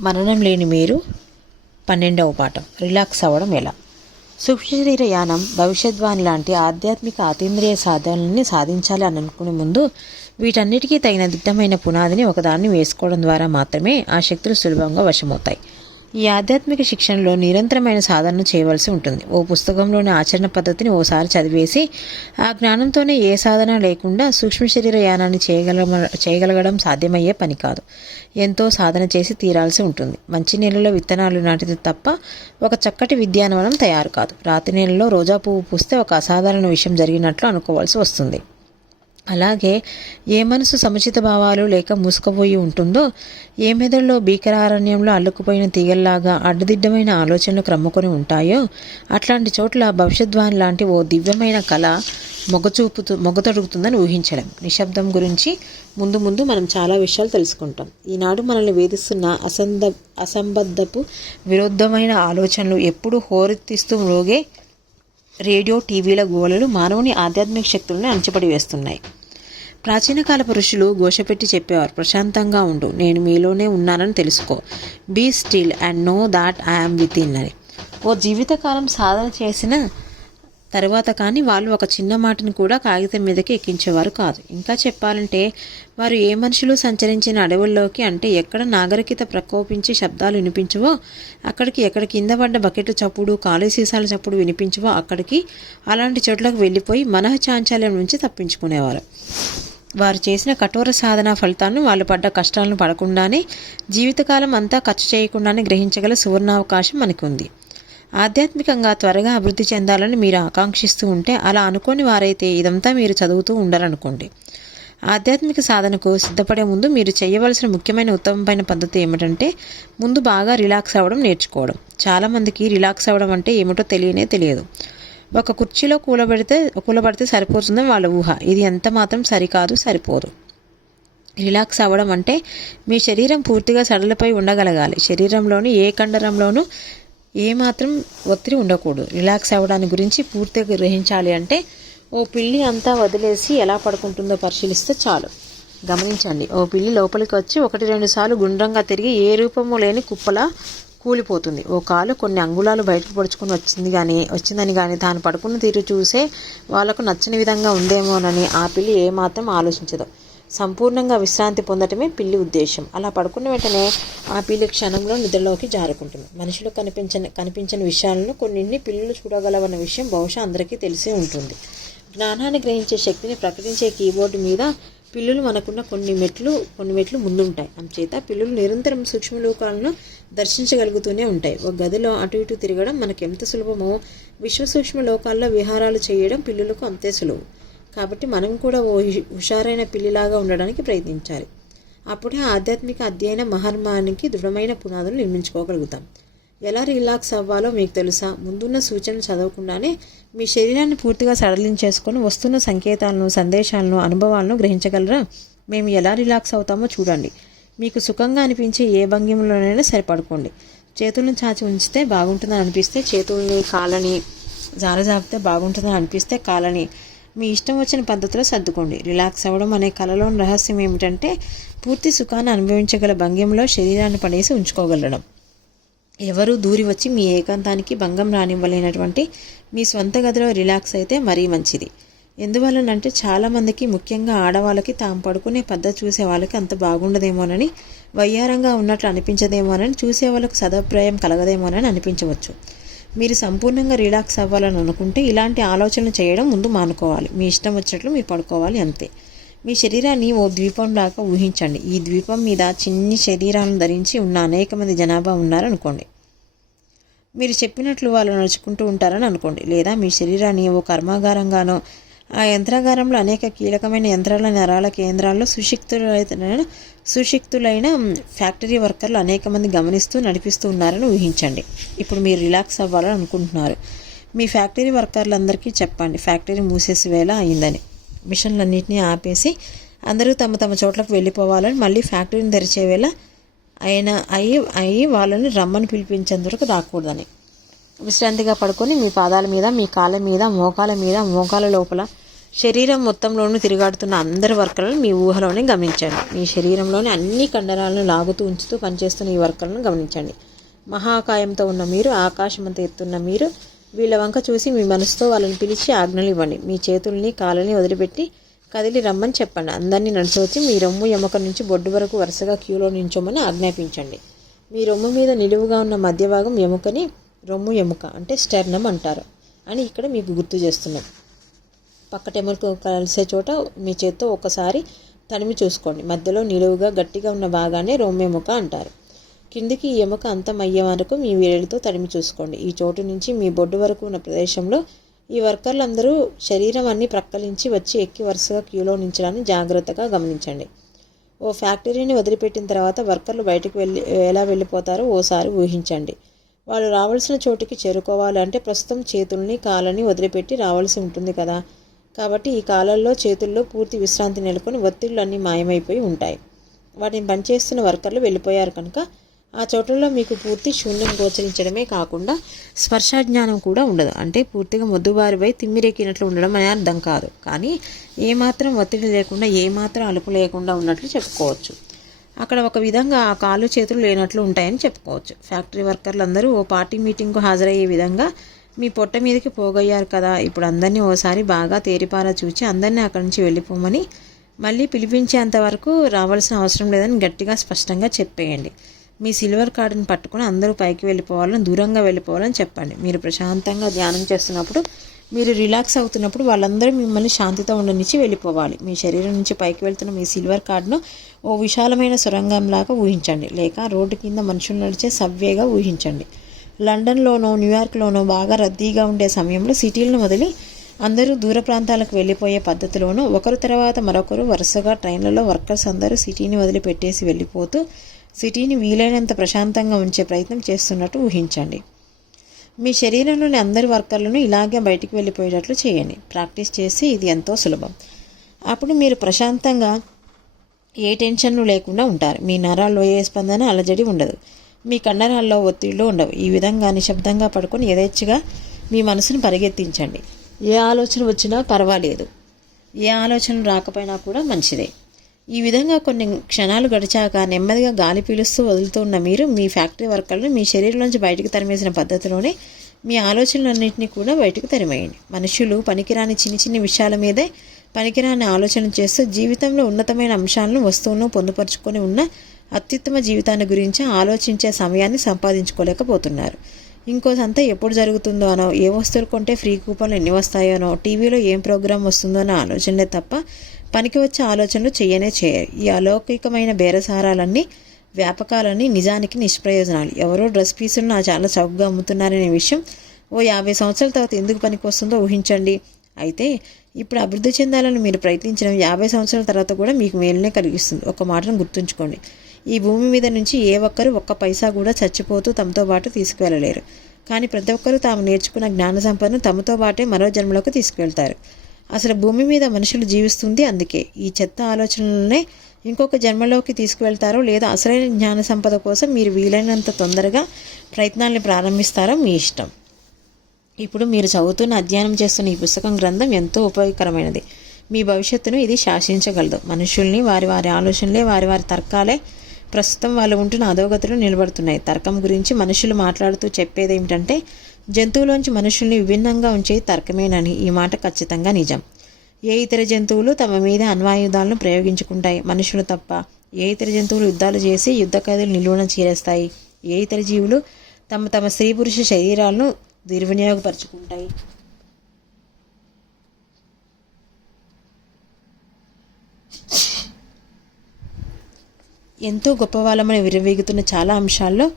మరణం లేని మీరు పన్నెండవ పాఠం. రిలాక్స్ అవ్వడం ఎలా? సూక్ష్మశరీర యానం భవిష్యద్వాణి లాంటి ఆధ్యాత్మిక అతీంద్రియ సాధనల్ని సాధించాలి అని అనుకునే ముందు వీటన్నిటికీ తగిన దిట్టమైన పునాదిని ఒకదాన్ని వేసుకోవడం ద్వారా మాత్రమే ఆ శక్తులు సులభంగా వశమవుతాయి. ఈ ఆధ్యాత్మిక శిక్షణలో నిరంతరమైన సాధనను చేయవలసి ఉంటుంది. ఓ పుస్తకంలోని ఆచరణ పద్ధతిని ఓసారి చదివేసి ఆ జ్ఞానంతోనే ఏ సాధన లేకుండా సూక్ష్మ శరీర యానాన్ని చేయగల చేయగలగడం సాధ్యమయ్యే పని కాదు. ఎంతో సాధన చేసి తీరాల్సి ఉంటుంది. మంచి నీళ్ళలో విత్తనాలు నాటితే తప్ప ఒక చక్కటి విద్యానవనం తయారు కాదు. రాతి నీళ్ళలో రోజా పువ్వు పూస్తే ఒక అసాధారణ విషయం జరిగినట్లు అనుకోవాల్సి వస్తుంది. అలాగే ఏ మనసు సముచిత భావాలు లేక మూసుకుపోయి ఉంటుందో ఏ మెదడులో భీకరారణ్యంలో అల్లుకుపోయిన తీగల్లాగా అడ్డదిడ్డమైన ఆలోచనలు క్రమ్ముకొని ఉంటాయో అట్లాంటి చోట్ల భవిష్యద్వాన్ లాంటి ఓ దివ్యమైన కళ మొగచూపుతూ మొగతొడుగుతుందని ఊహించడం. నిశ్శబ్దం గురించి ముందు ముందు మనం చాలా విషయాలు తెలుసుకుంటాం. ఈనాడు మనల్ని వేధిస్తున్న అసంద అసంబద్ధపు విరుద్ధమైన ఆలోచనలు ఎప్పుడు హోరెత్తిస్తూ మ్రోగే రేడియో టీవీల గోలలు మానవుని ఆధ్యాత్మిక శక్తులను అణచిపడి వేస్తున్నాయి. ప్రాచీన కాలపు ఋషులు ఘోషపెట్టి చెప్పేవారు ప్రశాంతంగా ఉండు నేను మీలోనే ఉన్నానని తెలుసుకో. Be still and know that I am within అని. ఓ జీవితకాలం సాధన చేసిన తర్వాత కానీ వాళ్ళు ఒక చిన్న మాటను కూడా కాగితం మీదకి ఎక్కించేవారు కాదు. ఇంకా చెప్పాలంటే వారు ఏ మనుషులు సంచరించిన అడవుల్లోకి అంటే ఎక్కడ నాగరికత ప్రకోపించే శబ్దాలు వినిపించవో అక్కడికి ఎక్కడ కింద పడ్డ బకెట్ల చప్పుడు ఖాళీ సీసాల చప్పుడు వినిపించవో అక్కడికి అలాంటి చోట్లకు వెళ్ళిపోయి మనః చాంచల్యం నుంచి తప్పించుకునేవారు. వారు చేసిన కఠోర సాధన ఫలితాలను వాళ్ళు పడ్డ కష్టాలను పడకుండానే జీవితకాలం అంతా ఖర్చు చేయకుండానే గ్రహించగల సువర్ణావకాశం మనకు ఉంది ఆధ్యాత్మికంగా త్వరగా అభివృద్ధి చెందాలని మీరు ఆకాంక్షిస్తూ ఉంటే అలా అనుకోని వారైతే ఇదంతా మీరు చదువుతూ ఉండాలనుకోండి. ఆధ్యాత్మిక సాధనకు సిద్ధపడే ముందు మీరు చేయవలసిన ముఖ్యమైన ఉత్తమమైన పద్ధతి ఏమిటంటే ముందు బాగా రిలాక్స్ అవ్వడం నేర్చుకోవడం. చాలామందికి రిలాక్స్ అవ్వడం అంటే ఏమిటో తెలియనే తెలియదు. ఒక కుర్చీలో కూలబెడితే కూలబడితే సరిపోతుందని వాళ్ళ ఊహ? ఇది ఎంత మాత్రం సరికాదు సరిపోదు. రిలాక్స్ అవ్వడం అంటే మీ శరీరం పూర్తిగా సడలపై ఉండగలగాలి. శరీరంలోని ఏ కండరంలోనూ ఏమాత్రం ఒత్తిడి ఉండకూడదు. రిలాక్స్ అవ్వడాన్ని గురించి పూర్తిగా గ్రహించాలి అంటే ఓ పిల్లి అంతా వదిలేసి ఎలా పడుకుంటుందో పరిశీలిస్తే చాలు. గమనించండి ఓ పిల్లి లోపలికి వచ్చి ఒకటి రెండు సార్లు గుండ్రంగా తిరిగి ఏ రూపము లేని కుప్పలా కూలిపోతుంది. ఓ కాలు కొన్ని అంగుళాలు బయటకు పొడుచుకొని వచ్చింది కానీ వచ్చిందని కానీ తాను పడుకున్న తీరు చూసే వాళ్ళకు నచ్చని విధంగా ఉందేమోనని ఆ పిల్లి ఏమాత్రం ఆలోచించదు. సంపూర్ణంగా విశ్రాంతి పొందటమే పిల్లి ఉద్దేశం. అలా పడుకున్న వెంటనే ఆ పిల్లి క్షణంలో నిద్రలోకి జారుకుంటుంది. మనుషులు కనిపించని కనిపించని విషయాలను కొన్నింటిని పిల్లలు చూడగలవన్న విషయం బహుశా అందరికీ తెలిసే ఉంటుంది. జ్ఞానాన్ని గ్రహించే శక్తిని ప్రకటించే కీబోర్డు మీద పిల్లులు మనకున్న కొన్ని మెట్లు కొన్ని మెట్లు ముందుంటాయి. అంచేత పిల్లులు నిరంతరం సూక్ష్మలోకాలను దర్శించగలుగుతూనే ఉంటాయి. ఒక గదిలో అటు ఇటు తిరగడం మనకు ఎంత సులభమో విశ్వ సూక్ష్మ లోకాల్లో విహారాలు చేయడం పిల్లులకు అంతే సులువు. కాబట్టి మనం కూడా ఓ హుషారైన పిల్లిలాగా ఉండడానికి ప్రయత్నించాలి. అప్పుడే ఆధ్యాత్మిక అధ్యయన మహర్మానికి దృఢమైన పునాదులు నిర్మించుకోగలుగుతాం. ఎలా రిలాక్స్ అవ్వాలో మీకు తెలుసా? ముందున్న సూచనలు చదవకుండానే మీ శరీరాన్ని పూర్తిగా సడలించేసుకొని వస్తున్న సంకేతాలను సందేశాలను అనుభవాలను గ్రహించగలరా? మేము ఎలా రిలాక్స్ అవుతామో చూడండి. మీకు సుఖంగా అనిపించే ఏ భంగిమలోనైనా సరిపడుకోండి. చేతులను చాచి ఉంచితే బాగుంటుందని అనిపిస్తే చేతుల్ని కాళ్ళని జారజాపితే బాగుంటుందని అనిపిస్తే కాళ్ళని మీ ఇష్టం వచ్చిన పద్ధతిలో సర్దుకోండి. రిలాక్స్ అవ్వడం అనే కళలోని రహస్యం ఏమిటంటే పూర్తి సుఖాన్ని అనుభవించగల భంగ్యంలో శరీరాన్ని పడేసి ఉంచుకోగలడం. ఎవరు దూరి వచ్చి మీ ఏకాంతానికి భంగం రానివ్వలేనటువంటి మీ స్వంత గదిలో రిలాక్స్ అయితే మరీ మంచిది. ఎందువలనంటే చాలామందికి ముఖ్యంగా ఆడవాళ్ళకి తాము పడుకునే పద్ధతి చూసే వాళ్ళకి అంత బాగుండదేమోనని వయ్యారంగా ఉన్నట్లు అనిపించదేమోనని చూసే వాళ్ళకు సదభిప్రాయం కలగదేమోనని అనిపించవచ్చు. మీరు సంపూర్ణంగా రిలాక్స్ అవ్వాలని అనుకుంటే ఇలాంటి ఆలోచనలు చేయడం ముందు మానుకోవాలి. మీ ఇష్టం వచ్చినట్లు మీరు పడుకోవాలి అంతే. మీ శరీరాన్ని ఓ ద్వీపంలాగా ఊహించండి. ఈ ద్వీపం మీద చిన్ని శరీరాలను ధరించి ఉన్న అనేక మంది జనాభా ఉన్నారనుకోండి. మీరు చెప్పినట్లు వాళ్ళు నడుచుకుంటూ ఉంటారని అనుకోండి. లేదా మీ శరీరాన్ని ఓ కర్మాగారంగానో ఆ యంత్రాగారంలో అనేక కీలకమైన యంత్రాల నరాల కేంద్రాల్లో సుశిక్తులైన సుశిక్తులైన ఫ్యాక్టరీ వర్కర్లు అనేక మంది గమనిస్తూ నడిపిస్తూ ఉన్నారని ఊహించండి. ఇప్పుడు మీరు రిలాక్స్ అవ్వాలని అనుకుంటున్నారు మీ ఫ్యాక్టరీ వర్కర్లందరికీ చెప్పండి. ఫ్యాక్టరీ మూసేసి వేళ అయిందని. మిషన్లన్నింటినీ ఆపేసి అందరూ తమ తమ చోట్లకు వెళ్ళిపోవాలని మళ్ళీ ఫ్యాక్టరీని తెరిచే వేళ ఆయన అయ్యి అయ్యి వాళ్ళని రమ్మని పిలిపించేందుకు రాకూడదని. విశ్రాంతిగా పడుకొని మీ పాదాల మీద మీ కాళ్ళ మీద మోకాల మీద మోకాల లోపల శరీరం మొత్తంలోనూ తిరుగాడుతున్న అందరి వర్కలను మీ ఊహలోనే గమనించండి. మీ శరీరంలోని అన్ని కండరాలను లాగుతూ ఉంచుతూ పనిచేస్తున్న ఈ వర్కలను గమనించండి. మహాకాయంతో ఉన్న మీరు ఆకాశమంత ఎత్తున్న మీరు వీళ్ళ వంక చూసి మీ మనసుతో వాళ్ళని పిలిచి ఆజ్ఞలు ఇవ్వండి. మీ చేతుల్ని కాళ్ళని వదిలిపెట్టి కదిలి రమ్మని చెప్పండి. అందరినీ నడిచొచ్చి మీ రొమ్ము ఎముక నుంచి బొడ్డు వరకు వరుసగా క్యూలో నించోమని ఆజ్ఞాపించండి. మీ రొమ్ము మీద నిలువుగా ఉన్న మధ్య భాగం ఎముకని రొమ్ము ఎముక అంటే స్టెర్నం అంటారు అని ఇక్కడ మీకు గుర్తు చేస్తున్నాం. పక్కటెముకలు కలిసే చోట మీ చేత్తో ఒకసారి తనిమి చూసుకోండి. మధ్యలో నిలువుగా గట్టిగా ఉన్న భాగాన్ని రొమ్మెముక అంటారు. కిందికి ఈ ఎముక అంతం అయ్యే వరకు మీ వేలితో తడిమి చూసుకోండి. ఈ చోటు నుంచి మీ బొడ్డు వరకు ఉన్న ప్రదేశంలో ఈ వర్కర్లందరూ శరీరం అన్ని ప్రక్కలించి వచ్చి ఎక్కి వరుసగా క్యూలో నించడాన్ని జాగ్రత్తగా గమనించండి. ఓ ఫ్యాక్టరీని వదిలిపెట్టిన తర్వాత వర్కర్లు బయటకు వెళ్ళి ఎలా వెళ్ళిపోతారో ఓసారి ఊహించండి. వాళ్ళు రావాల్సిన చోటుకి చేరుకోవాలంటే ప్రస్తుతం చేతుల్ని కాళ్ళని వదిలిపెట్టి రావాల్సి ఉంటుంది కదా. కాబట్టి ఈ కాలంలో చేతుల్లో పూర్తి విశ్రాంతి నెలకొని ఒత్తిళ్ళు అన్నీ మాయమైపోయి ఉంటాయి. వాటిని పనిచేస్తున్న వర్కర్లు వెళ్ళిపోయారు కనుక ఆ చోట్లలో మీకు పూర్తి శూన్యం గోచరించడమే కాకుండా స్పర్శాజ్ఞానం కూడా ఉండదు. అంటే పూర్తిగా మొద్దుబారిపై తిమ్మిరెక్కినట్లు ఉండడం అనే అర్థం కాదు. కానీ ఏమాత్రం ఒత్తిడి లేకుండా ఏమాత్రం అలుపు లేకుండా ఉన్నట్లు చెప్పుకోవచ్చు. అక్కడ ఒక విధంగా ఆ కాళ్ళు చేతులు లేనట్లు ఉంటాయని చెప్పుకోవచ్చు. ఫ్యాక్టరీ వర్కర్లు అందరూ ఓ పార్టీ మీటింగ్కు హాజరయ్యే విధంగా మీ పొట్ట మీదకి పోగయ్యారు కదా. ఇప్పుడు అందరినీ ఓసారి బాగా తేరిపారా చూచి అందరినీ అక్కడి నుంచి వెళ్ళిపోమని మళ్ళీ పిలిపించేంత వరకు రావాల్సిన అవసరం లేదని గట్టిగా స్పష్టంగా చెప్పేయండి. మీ సిల్వర్ కార్డుని పట్టుకుని అందరూ పైకి వెళ్ళిపోవాలని దూరంగా వెళ్ళిపోవాలని చెప్పండి. మీరు ప్రశాంతంగా ధ్యానం చేస్తున్నప్పుడు మీరు రిలాక్స్ అవుతున్నప్పుడు వాళ్ళందరూ మిమ్మల్ని శాంతితో ఉండనిచ్చి వెళ్ళిపోవాలి. మీ శరీరం నుంచి పైకి వెళ్తున్న మీ సిల్వర్ కార్డును ఓ విశాలమైన సొరంగంలాగా ఊహించండి. లేక రోడ్డు కింద మనుషులు నడిచే సవ్వేగా ఊహించండి. లండన్లోనో న్యూయార్క్లోనో బాగా రద్దీగా ఉండే సమయంలో సిటీలను వదిలి అందరూ దూర ప్రాంతాలకు వెళ్ళిపోయే పద్ధతిలోనూ ఒకరు తర్వాత మరొకరు వరుసగా ట్రైన్లలో వర్కర్స్ అందరూ సిటీని వదిలిపెట్టేసి వెళ్ళిపోతూ సిటీని వీలైనంత ప్రశాంతంగా ఉంచే ప్రయత్నం చేస్తున్నట్టు ఊహించండి. మీ శరీరంలోని అందరి వర్కర్లను ఇలాగే బయటికి వెళ్ళిపోయేటట్లు చేయండి. ప్రాక్టీస్ చేసి ఇది ఎంతో సులభం. అప్పుడు మీరు ప్రశాంతంగా ఏ టెన్షన్లు లేకుండా ఉంటారు. మీ నరాల్లో ఏ స్పందన అలజడి ఉండదు. మీ కండరాల్లో ఒత్తిళ్ళు ఉండవు. ఈ విధంగా నిశ్శబ్దంగా పడుకొని యథేచ్ఛగా మీ మనసును పరిగెత్తించండి. ఏ ఆలోచన వచ్చినా పర్వాలేదు. ఏ ఆలోచన రాకపోయినా కూడా మంచిదే. ఈ విధంగా కొన్ని క్షణాలు గడిచాక నెమ్మదిగా గాలి పీలుస్తూ వదులుతున్న మీరు మీ ఫ్యాక్టరీ వర్కర్లను మీ శరీరం నుంచి బయటకు తరిమేసిన పద్ధతిలోనే మీ ఆలోచనలన్నింటినీ కూడా బయటకు తరిమేయండి. మనుషులు పనికిరాని చిన్ని చిన్ని విషయాల మీదే పనికిరాని ఆలోచన చేస్తూ జీవితంలో ఉన్నతమైన అంశాలను వస్తువును పొందుపరుచుకొని ఉన్న అత్యుత్తమ జీవితాన్ని గురించి ఆలోచించే సమయాన్ని సంపాదించుకోలేకపోతున్నారు. ఇంకోసంతా ఎప్పుడు జరుగుతుందో అనో ఏ వస్తువులు కొంటే ఫ్రీ కూపన్లు ఎన్ని వస్తాయోనో టీవీలో ఏం ప్రోగ్రాం వస్తుందో అనే ఆలోచనలే తప్ప పనికి వచ్చే ఆలోచనలు చేయనే చేయరు. ఈ అలౌకికమైన బేరసారాలన్నీ వ్యాపకాలన్నీ నిజానికి నిష్ప్రయోజనాలు. ఎవరో డ్రెస్ పీసులు నా చాలా చౌకగా అమ్ముతున్నారనే విషయం ఓ యాభై సంవత్సరాల తర్వాత ఎందుకు పనికి వస్తుందో ఊహించండి. అయితే ఇప్పుడు అభివృద్ధి చెందాలని మీరు ప్రయత్నించడం యాభై సంవత్సరాల తర్వాత కూడా మీకు మేలునే కలిగిస్తుంది. ఒక మాటను గుర్తుంచుకోండి. ఈ భూమి మీద నుంచి ఏ ఒక్కరు ఒక్క పైసా కూడా చచ్చిపోతూ తమతో పాటు తీసుకువెళ్ళలేరు. కానీ ప్రతి ఒక్కరూ తాము నేర్చుకున్న జ్ఞాన సంపదను తమతో పాటే మరో జన్మలోకి తీసుకువెళ్తారు. అసలు భూమి మీద మనుషులు జీవిస్తుంది అందుకే. ఈ చెత్త ఆలోచనలనే ఇంకొక జన్మలోకి తీసుకువెళ్తారో లేదా అసలైన జ్ఞాన సంపద కోసం మీరు వీలైనంత తొందరగా ప్రయత్నాల్ని ప్రారంభిస్తారో మీ ఇష్టం. ఇప్పుడు మీరు చదువుతున్న అధ్యయనం చేస్తున్న ఈ పుస్తకం గ్రంథం ఎంతో ఉపయోగకరమైనది. మీ భవిష్యత్తును ఇది శాసించగలదు. మనుషుల్ని వారి వారి ఆలోచనలే వారి వారి తర్కాలే ప్రస్తుతం వాళ్ళు ఉంటున్న అధోగతులు నిలబడుతున్నాయి. తర్కం గురించి మనుషులు మాట్లాడుతూ చెప్పేది ఏమిటంటే జంతువులోంచి మనుషుల్ని విభిన్నంగా ఉంచే తర్కమేనని ఈ మాట ఖచ్చితంగా నిజం. ఏ ఇతర జంతువులు తమ మీద అణ్వాయుధాలను ప్రయోగించుకుంటాయి? మనుషులు తప్ప ఏ ఇతర జంతువులు యుద్ధాలు చేసి యుద్ధ ఖైదులు నిలువన చేరేస్తాయి? ఏ ఇతర జీవులు తమ తమ స్త్రీ పురుష శరీరాలను దుర్వినియోగపరుచుకుంటాయి? ఎంతో గొప్పవాళ్ళమని విరవేగుతున్న చాలా అంశాల్లో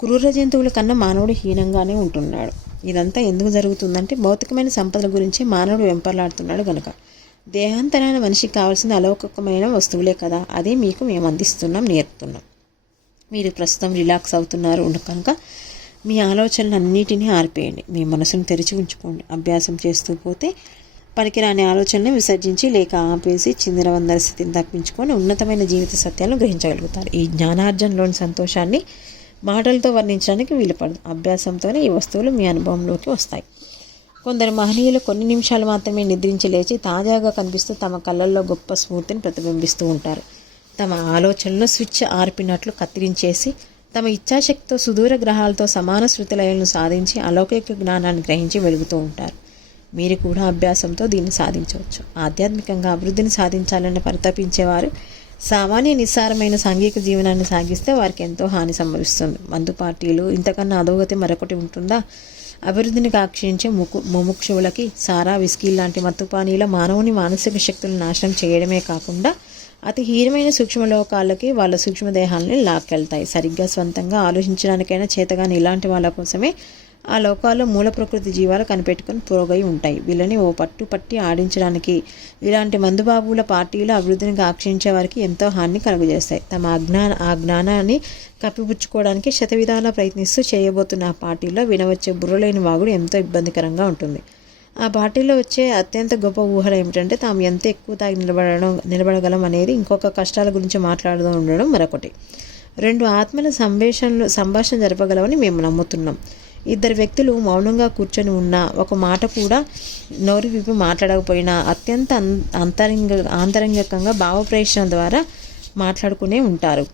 క్రూర జంతువుల కన్నా మానవుడు హీనంగానే ఉంటున్నాడు. ఇదంతా ఎందుకు జరుగుతుందంటే భౌతికమైన సంపదల గురించి మానవుడు వెంపర్లాడుతున్నాడు గనుక. దేహాంతరాన మనిషికి కావాల్సిన అలౌకికమైన వస్తువులే కదా. అదే మీకు మేము అందిస్తున్నాం నేర్పుతున్నాం. మీరు ప్రస్తుతం రిలాక్స్ అవుతున్నారు కనుక మీ ఆలోచనలు అన్నిటినీ ఆర్పేయండి. మీ మనసును తెరిచి ఉంచుకోండి. అభ్యాసం చేస్తూ పోతే పనికిరాని ఆలోచనలు విసర్జించి లేక ఆపేసి చిందరవందర స్థితిని తప్పించుకొని ఉన్నతమైన జీవిత సత్యాలను గ్రహించగలుగుతారు. ఈ జ్ఞానార్జనలోని సంతోషాన్ని మాటలతో వర్ణించడానికి వీలుపడదు అభ్యాసంతోనే ఈ వస్తువులు మీ అనుభవంలోకి వస్తాయి. కొందరు మహనీయులు కొన్ని నిమిషాలు మాత్రమే నిద్రించి లేచి తాజాగా కనిపిస్తూ తమ కళ్ళల్లో గొప్ప స్ఫూర్తిని ప్రతిబింబిస్తూ ఉంటారు. తమ ఆలోచనలను స్విచ్ ఆర్పినట్లు కత్తిరించేసి తమ ఇచ్ఛాశక్తితో సుదూర గ్రహాలతో సమాన శృతిలయలను సాధించి అలౌకిక జ్ఞానాన్ని గ్రహించి వెలుగుతూ ఉంటారు. మీరు కూడా అభ్యాసంతో దీన్ని సాధించవచ్చు. ఆధ్యాత్మికంగా అభివృద్ధిని సాధించాలని పరితపించేవారు సామాన్య నిస్సారమైన సాంఘిక జీవనాన్ని సాగిస్తే వారికి ఎంతో హాని సంభవిస్తుంది. మందు పార్టీలు ఇంతకన్నా అధోగతి మరొకటి ఉంటుందా? అభివృద్ధిని కాక్షించే ముకు ముముక్షువులకి సారా విస్కీ లాంటి మత్తుపానీల మానవుని మానసిక శక్తులను నాశనం చేయడమే కాకుండా అతి హీనమైన సూక్ష్మలోకాలకి వాళ్ళ సూక్ష్మదేహాలని లాక్కెళ్తాయి. సరిగ్గా స్వంతంగా ఆలోచించడానికైనా చేతగాని ఇలాంటి వాళ్ళ కోసమే ఆ లోకాల్లో మూల ప్రకృతి జీవాలు కనిపెట్టుకుని పురోగై ఉంటాయి. వీళ్ళని ఓ పట్టు పట్టి ఆడించడానికి ఇలాంటి మందుబాబుల పార్టీలు అభివృద్ధిని ఆక్షించే వారికి ఎంతో హాని కలుగజేస్తాయి. తమ అజ్ఞాన ఆ జ్ఞానాన్ని కప్పిపుచ్చుకోవడానికి శతవిధాలా ప్రయత్నిస్తూ చేయబోతున్న ఆ పార్టీలో వినవచ్చే బుర్రలేని వాగుడు ఎంతో ఇబ్బందికరంగా ఉంటుంది. ఆ పార్టీలో వచ్చే అత్యంత గొప్ప ఊహలు ఏమిటంటే తాము ఎంత ఎక్కువ తాగి నిలబడడం నిలబడగలం అనేది ఇంకొక కష్టాల గురించి మాట్లాడుతూ ఉండడం మరొకటి. రెండు ఆత్మల సంభేషణలు సంభాషణ జరపగలవని మేము నమ్ముతున్నాం. ఇద్దరు వ్యక్తులు మౌనంగా కూర్చొని ఉన్న ఒక మాట కూడా నోరు విప్పి మాట్లాడకపోయినా అత్యంత అంతరంగ ఆంతరంగికంగా భావప్రేషణ ద్వారా మాట్లాడుకునే ఉంటారు.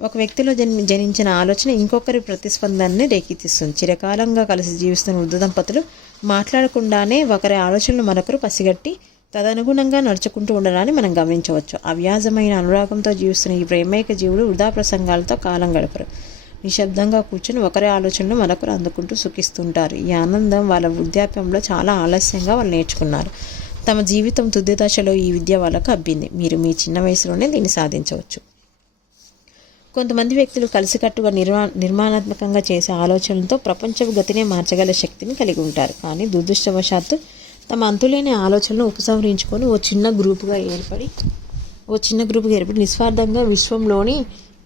ఒక వ్యక్తిలో జన్మి జనించిన ఆలోచన ఇంకొకరి ప్రతిస్పందనని రేకెత్తిస్తుంది. చిరకాలంగా కలిసి జీవిస్తున్న వృద్ధ దంపతులు మాట్లాడకుండానే ఒకరి ఆలోచనలు మరొకరు పసిగట్టి తదనుగుణంగా నడుచుకుంటూ ఉండడాన్ని మనం గమనించవచ్చు. అవ్యాజమైన అనురాగంతో జీవిస్తున్న ఈ ప్రేమైక జీవుడు వృధా ప్రసంగాలతో కాలం గడపరు. నిశ్శబ్దంగా కూర్చుని ఒకరి ఆలోచనలు మరొకరు అందుకుంటూ సుఖిస్తుంటారు. ఈ ఆనందం వాళ్ళ వృద్ధాప్యంలో చాలా ఆలస్యంగా వాళ్ళు నేర్చుకున్నారు. తమ జీవితం తుది దశలో ఈ విద్య వాళ్ళకు అబ్బింది. మీరు మీ చిన్న వయసులోనే దీన్ని సాధించవచ్చు. కొంతమంది వ్యక్తులు కలిసికట్టుగా నిర్మా నిర్మాణాత్మకంగా చేసే ఆలోచనలతో ప్రపంచపు గతినే మార్చగల శక్తిని కలిగి ఉంటారు. కానీ దురదృష్టవశాత్తు తమ అంతులేని ఆలోచనలు ఉపసంహరించుకొని ఓ చిన్న గ్రూపుగా ఏర్పడి ఓ చిన్న గ్రూపుగా ఏర్పడి నిస్వార్థంగా విశ్వంలోని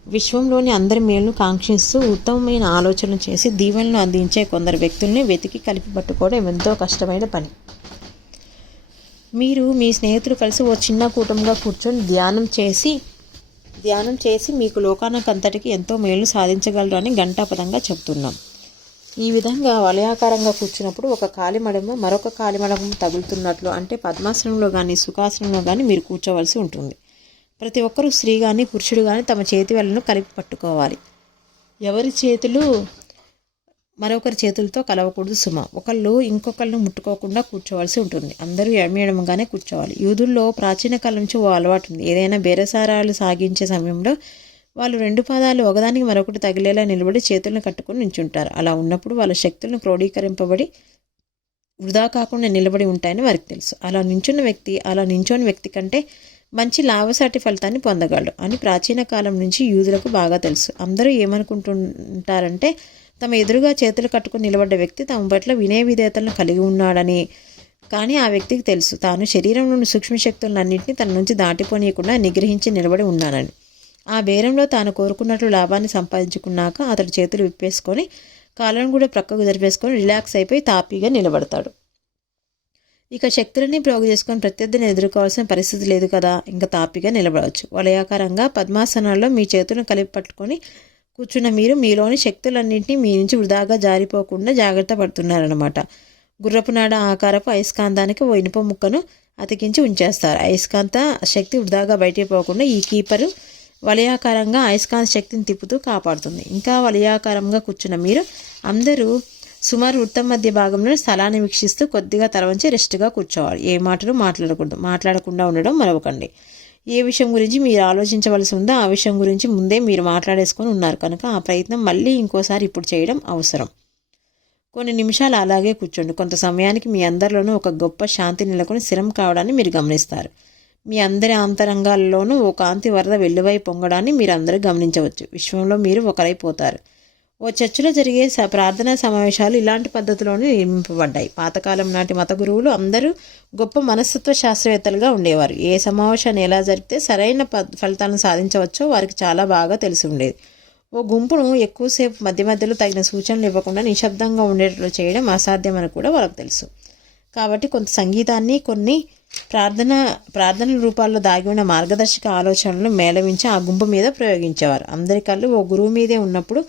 విశ్వంలోని అందరి మేలును కాంక్షిస్తూ ఉత్తమమైన ఆలోచనలు చేసి దీవెనలు అందించే కొందరు వ్యక్తుల్ని వెతికి కలిపి పట్టుకోవడం ఎంతో కష్టమైన పని. మీరు మీ స్నేహితులు కలిసి ఓ చిన్న కూటంగా కూర్చొని ధ్యానం చేసి ధ్యానం చేసి మీకు లోకానికంతటికి ఎంతో మేలు సాధించగలరు అని ఘంటాపదంగా చెప్తున్నాం. ఈ విధంగా వలయాకారంగా కూర్చున్నప్పుడు ఒక కాలి మడమ మరొక కాలి మడమ తగులుతున్నట్లు అంటే పద్మాసనంలో కానీ సుఖాసనంలో కానీ మీరు కూర్చోవలసి ఉంటుంది. ప్రతి ఒక్కరూ స్త్రీ కానీ పురుషుడు కానీ తమ చేతి వేళ్ళను కలిపి పట్టుకోవాలి. ఎవరి చేతులు మరొకరి చేతులతో కలవకూడదు సుమ. ఒకళ్ళు ఇంకొకళ్ళను ముట్టుకోకుండా కూర్చోవలసి ఉంటుంది. అందరూ ఎడమేయడముగానే కూర్చోవాలి. యూదుల్లో ప్రాచీన కాలం నుంచి ఓ అలవాటు ఉంది. ఏదైనా బేరసారాలు సాగించే సమయంలో వాళ్ళు రెండు పాదాలు ఒకదానికి మరొకటి తగిలేలా నిలబడి చేతులను కట్టుకుని నించుంటారు. అలా ఉన్నప్పుడు వాళ్ళ శక్తులను క్రోడీకరింపబడి వృధా కాకుండా నిలబడి ఉంటాయని వారికి తెలుసు. అలా నించున్న వ్యక్తి అలా నించోని వ్యక్తి కంటే మంచి లాభసాటి ఫలితాన్ని పొందగలడు అని ప్రాచీన కాలం నుంచి యూదులకు బాగా తెలుసు. అందరూ ఏమనుకుంటుంటారంటే తమ ఎదురుగా చేతులు కట్టుకుని నిలబడ్డ వ్యక్తి తమ పట్ల వినయ విధేయతలను కలిగి ఉన్నాడని. కానీ ఆ వ్యక్తికి తెలుసు తాను శరీరంలోని సూక్ష్మశక్తులన్నింటినీ తన నుంచి దాటిపోనీయకుండా నిగ్రహించి నిలబడి ఉన్నానని ఆ బేరంలో తాను కోరుకున్నట్లు లాభాన్ని సంపాదించుకున్నాక అతడు చేతులు విప్పేసుకొని కాళ్ళను కూడా ప్రక్కకు జరిపేసుకొని రిలాక్స్ అయిపోయి తాపీగా నిలబడతాడు. ఇక శక్తులని ప్రోగు చేసుకొని ప్రత్యర్థిని ఎదుర్కోవాల్సిన పరిస్థితి లేదు కదా. ఇంకా తాపిగా నిలబడవచ్చు. వలయాకారంగా పద్మాసనాల్లో మీ చేతులను కలిపి పట్టుకొని కూర్చున్న మీరు మీలోని శక్తులన్నింటినీ మీ నుంచి వృధాగా జారిపోకుండా జాగ్రత్త పడుతున్నారనమాట గుర్రపునాడ ఆకారపు అయస్కాంతానికి ఓ ఇనుప ముక్కను అతికించి ఉంచేస్తారు. అయస్కాంత శక్తి వృధాగా బయటికి పోకుండా ఈ కీపరు వలయాకారంగా అయస్కాంత శక్తిని తిప్పుతూ కాపాడుతుంది. ఇంకా వలయాకారంగా కూర్చున్న మీరు అందరూ సుమారు వృత్తం మధ్య భాగంలో స్థలాన్ని వీక్షిస్తూ కొద్దిగా తరవంచి రెస్ట్గా కూర్చోవాలి. ఏ మాటలు మాట్లాడకూడదు. మాట్లాడకుండా ఉండడం మరొకండి ఏ విషయం గురించి మీరు ఆలోచించవలసి ఉందో ఆ విషయం గురించి ముందే మీరు మాట్లాడేసుకొని ఉన్నారు. కనుక ఆ ప్రయత్నం మళ్ళీ ఇంకోసారి ఇప్పుడు చేయడం అవసరం. కొన్ని నిమిషాలు అలాగే కూర్చోండి. కొంత సమయానికి మీ అందరిలోనూ ఒక గొప్ప శాంతి నెలకొని స్థిరం కావడాన్ని మీరు గమనిస్తారు. మీ అందరి అంతరంగాల్లోనూ ఓ కాంతి వరద వెల్లువై పొంగడాన్ని మీరు అందరూ గమనించవచ్చు. విశ్వంలో మీరు ఒకరైపోతారు. ఓ చర్చిలో జరిగే స ప్రార్థనా సమావేశాలు ఇలాంటి పద్ధతిలోనే నిర్మింపబడ్డాయి పాతకాలం నాటి మత గురువులు అందరూ గొప్ప మనస్తత్వ శాస్త్రవేత్తలుగా ఉండేవారు. ఏ సమావేశాన్ని ఎలా జరిపితే సరైన ఫలితాలను సాధించవచ్చో వారికి చాలా బాగా తెలిసి ఉండేది. ఓ గుంపును ఎక్కువసేపు మధ్య మధ్యలో తగిన సూచనలు ఇవ్వకుండా నిశ్శబ్దంగా ఉండేటట్లు చేయడం అసాధ్యమని కూడా వాళ్ళకు తెలుసు. కాబట్టి కొంత సంగీతాన్ని కొన్ని ప్రార్థన ప్రార్థన రూపాల్లో దాగి ఉన్న మార్గదర్శక ఆలోచనలను మేళవించి ఆ గుంపు మీద ప్రయోగించేవారు. అందరి కళ్ళు ఓ గురువు మీదే ఉన్నప్పుడు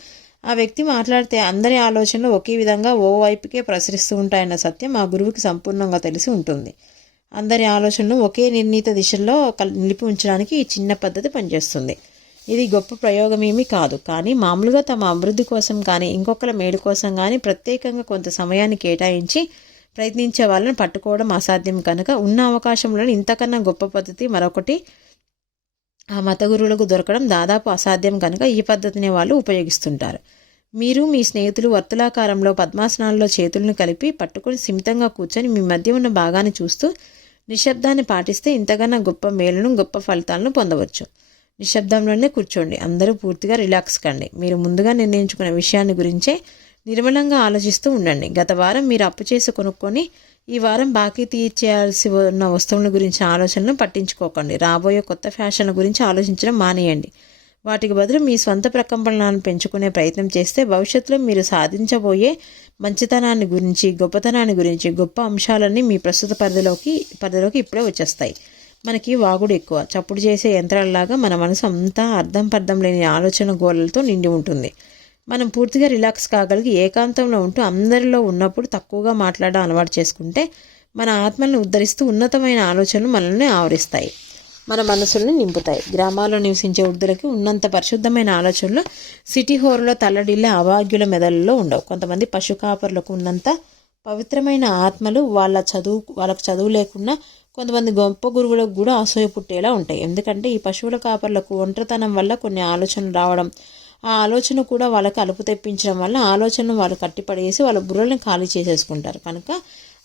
ఆ వ్యక్తి మాట్లాడితే అందరి ఆలోచనలు ఒకే విధంగా ఓ వైపుకే ప్రసరిస్తూ ఉంటాయన్న సత్యం ఆ గురువుకి సంపూర్ణంగా తెలిసి ఉంటుంది. అందరి ఆలోచనలు ఒకే నిర్ణీత దిశల్లో కల్ నిలిపి ఉంచడానికి ఈ చిన్న పద్ధతి పనిచేస్తుంది. ఇది గొప్ప ప్రయోగం ఏమీ కాదు. కానీ మామూలుగా తమ అభివృద్ధి కోసం కానీ ఇంకొకరి మేలు కోసం కానీ ప్రత్యేకంగా కొంత సమయాన్ని కేటాయించి ప్రయత్నించే వాళ్ళని పట్టుకోవడం అసాధ్యం కనుక ఉన్న అవకాశంలో ఇంతకన్నా గొప్ప పద్ధతి మరొకటి ఆ మత గురువులకు దొరకడం దాదాపు అసాధ్యం కనుక ఈ పద్ధతిని వాళ్ళు ఉపయోగిస్తుంటారు. మీరు మీ స్నేహితులు వర్తులాకారంలో పద్మాసనాల్లో చేతులను కలిపి పట్టుకొని సిమితంగా కూర్చొని మీ మధ్య ఉన్న భాగాన్ని చూస్తూ నిశ్శబ్దాన్ని పాటిస్తే ఇంతకన్నా గొప్ప మేలును గొప్ప ఫలితాలను పొందవచ్చు. నిశ్శబ్దంలోనే కూర్చోండి. అందరూ పూర్తిగా రిలాక్స్ కండి. మీరు ముందుగా నిర్ణయించుకున్న విషయాన్ని గురించే నిర్మలంగా ఆలోచిస్తూ ఉండండి. గత వారం మీరు అప్పు చేసి కొనుక్కొని ఈ వారం బాకీ తీర్చేయాల్సి ఉన్న వస్తువుల గురించి ఆలోచనలు పట్టించుకోకండి. రాబోయే కొత్త ఫ్యాషన్ల గురించి ఆలోచించడం మానేయండి. వాటికి బదులు మీ స్వంత ప్రకంపనలను పెంచుకునే ప్రయత్నం చేస్తే భవిష్యత్తులో మీరు సాధించబోయే మంచితనాన్ని గురించి గొప్పతనాన్ని గురించి గొప్ప అంశాలన్నీ మీ ప్రస్తుత పరిధిలోకి పరిధిలోకి ఇప్పుడే వచ్చేస్తాయి. మనకి వాగుడు ఎక్కువ. చప్పుడు చేసే యంత్రాలలాగా మన మనసు అంతా అర్థం పర్థం లేని ఆలోచన గోళలతో నిండి ఉంటుంది. మనం పూర్తిగా రిలాక్స్ కాగలిగి ఏకాంతంలో ఉంటూ అందరిలో ఉన్నప్పుడు తక్కువగా మాట్లాడడం అలవాటు చేసుకుంటే మన ఆత్మల్ని ఉద్ధరిస్తూ ఉన్నతమైన ఆలోచనలు మనల్ని ఆవరిస్తాయి. మన మనసుల్ని నింపుతాయి. గ్రామాల్లో నివసించే వృద్ధులకి ఉన్నంత పరిశుద్ధమైన ఆలోచనలు సిటీ హోర్లో తల్లడిల్లే అభాగ్యుల మెదళ్ళలో ఉండవు. కొంతమంది పశు కాపరులకు ఉన్నంత పవిత్రమైన ఆత్మలు వాళ్ళ చదువు వాళ్ళకు చదువు లేకుండా కొంతమంది గొప్ప గురువులకు కూడా అసూయ పుట్టేలా ఉంటాయి. ఎందుకంటే ఈ పశువుల కాపర్లకు ఒంటరితనం వల్ల కొన్ని ఆలోచనలు రావడం ఆ ఆలోచన కూడా వాళ్ళకి అలుపు తెప్పించడం వల్ల ఆలోచనను వాళ్ళు కట్టిపడేసి వాళ్ళ బుర్రలను ఖాళీ చేసేసుకుంటారు. కనుక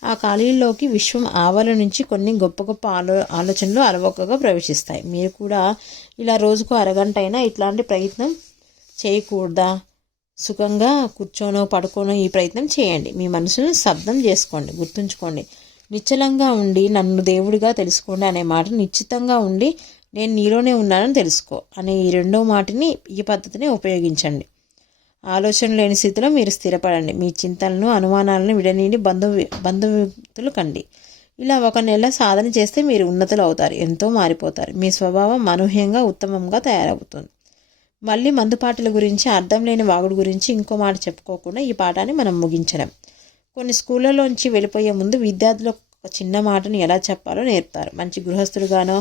ఆ ఖాళీల్లోకి విశ్వం ఆవల నుంచి కొన్ని గొప్ప గొప్ప ఆలో ఆలోచనలు అలవొక్కగా ప్రవేశిస్తాయి. మీరు కూడా ఇలా రోజుకు అరగంట అయినా ఇట్లాంటి ప్రయత్నం చేయకూడదా? సుఖంగా కూర్చోనో పడుకోనో ఈ ప్రయత్నం చేయండి. మీ మనసును శబ్దం చేసుకోండి గుర్తుంచుకోండి. నిశ్చలంగా ఉండి నన్ను దేవుడిగా తెలుసుకోండి అనే మాట నిశ్చితంగా ఉండి నేను నీలోనే ఉన్నానని తెలుసుకో అనే ఈ రెండో మాటని ఈ పద్ధతిని ఉపయోగించండి. ఆలోచన లేని స్థితిలో మీరు స్థిరపడండి. మీ చింతలను అనుమానాలను విడనీడి బంధు బంధుమిత్రులు కండి. ఇలా ఒక నెల సాధన చేస్తే మీరు ఉన్నతులు అవుతారు. ఎంతో మారిపోతారు. మీ స్వభావం అనూహ్యంగా ఉత్తమంగా తయారవుతుంది. మళ్ళీ మందుపాటల గురించి అర్థం లేని వాగుడు గురించి ఇంకో మాట చెప్పుకోకుండా ఈ పాఠాన్ని మనం ముగించడం కొన్ని స్కూళ్ళలోంచి వెళ్ళిపోయే ముందు విద్యార్థులకు ఒక చిన్న మాటను ఎలా చెప్పాలో నేర్పుతారు. మంచి గృహస్థులుగానో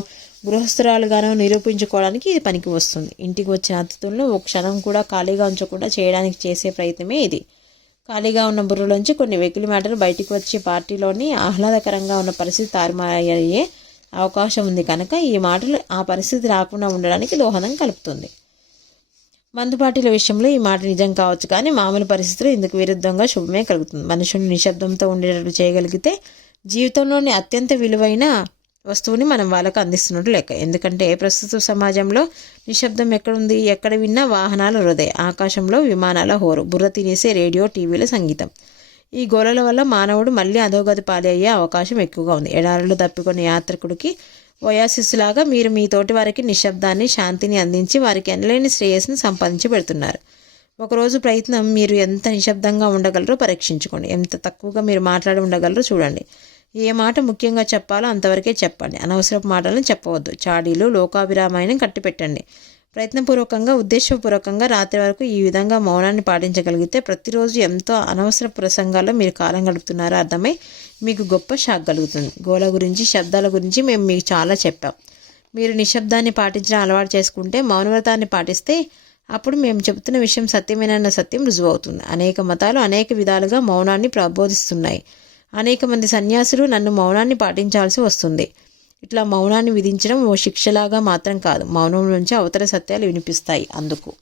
గృహస్థురాలుగానో నిరూపించుకోవడానికి ఇది పనికి వస్తుంది. ఇంటికి వచ్చిన అతిథులను ఒక క్షణం కూడా ఖాళీగా ఉంచకుండా చేయడానికి చేసే ప్రయత్నమే ఇది. ఖాళీగా ఉన్న బుర్రలోంచి కొన్ని వెకిలి మాటలు బయటికి వచ్చి పార్టీలోని ఆహ్లాదకరంగా ఉన్న పరిస్థితి తారుమారయ్యే అవకాశం ఉంది కనుక ఈ మాటలు ఆ పరిస్థితి రాకుండా ఉండడానికి దోహదం కలుపుతుంది. మందుపాటిల విషయంలో ఈ మాట నిజం కావచ్చు కానీ మామూలు పరిస్థితులు ఇందుకు విరుద్ధంగా శుభమే కలుగుతుంది. మనుషులు నిశ్శబ్దంతో ఉండేటట్లు చేయగలిగితే జీవితంలోని అత్యంత విలువైన వస్తువుని మనం వాళ్ళకు అందిస్తున్నట్టు లెక్క. ఎందుకంటే ప్రస్తుత సమాజంలో నిశ్శబ్దం ఎక్కడుంది ఎక్కడ విన్నా వాహనాల హృదయ ఆకాశంలో విమానాల హోరు బుర్ర తినేసే రేడియో టీవీల సంగీతం. ఈ గోళల వల్ల మానవుడు మళ్ళీ అధోగతి పాలయ్యే అవకాశం ఎక్కువగా ఉంది. ఎడారులు తప్పుకునే యాత్రికుడికి ఓయాసిస్లాగా మీరు మీ తోటి వారికి నిశ్శబ్దాన్ని శాంతిని అందించి వారికి ఎనలేని శ్రేయస్సును సంపాదించి పెడుతున్నారు. ఒకరోజు ప్రయత్నం మీరు ఎంత నిశ్శబ్దంగా ఉండగలరో పరీక్షించుకోండి. ఎంత తక్కువగా మీరు మాట్లాడి ఉండగలరో చూడండి. ఏ మాట ముఖ్యంగా చెప్పాలో అంతవరకే చెప్పండి. అనవసరపు మాటలను చెప్పవద్దు. చాడీలు లోకాభిరామాయణం కట్టిపెట్టండి. ప్రయత్నపూర్వకంగా ఉద్దేశపూర్వకంగా రాత్రి వరకు ఈ విధంగా మౌనాన్ని పాటించగలిగితే ప్రతిరోజు ఎంతో అనవసర ప్రసంగాల్లో మీరు కాలం గడుపుతున్నారో అర్థమై మీకు గొప్ప షాక్ కలుగుతుంది. గోళ గురించి శబ్దాల గురించి మేము మీకు చాలా చెప్పాం. మీరు నిశ్శబ్దాన్ని పాటించడం అలవాటు చేసుకుంటే మౌనవ్రతాన్ని పాటిస్తే అప్పుడు మేము చెబుతున్న విషయం సత్యమేనన్న సత్యం రుజువవుతుంది. అనేక మతాలు అనేక విధాలుగా మౌనాన్ని ప్రబోధిస్తున్నాయి. అనేక మంది సన్యాసులు నన్ను మౌనాన్ని పాటించాల్సి వస్తుంది. ఇట్లా మౌనాన్ని విధించడం ఓ శిక్షలాగా మాత్రం కాదు. మౌనం నుంచి అవతల సత్యాలు వినిపిస్తాయి అందుకు.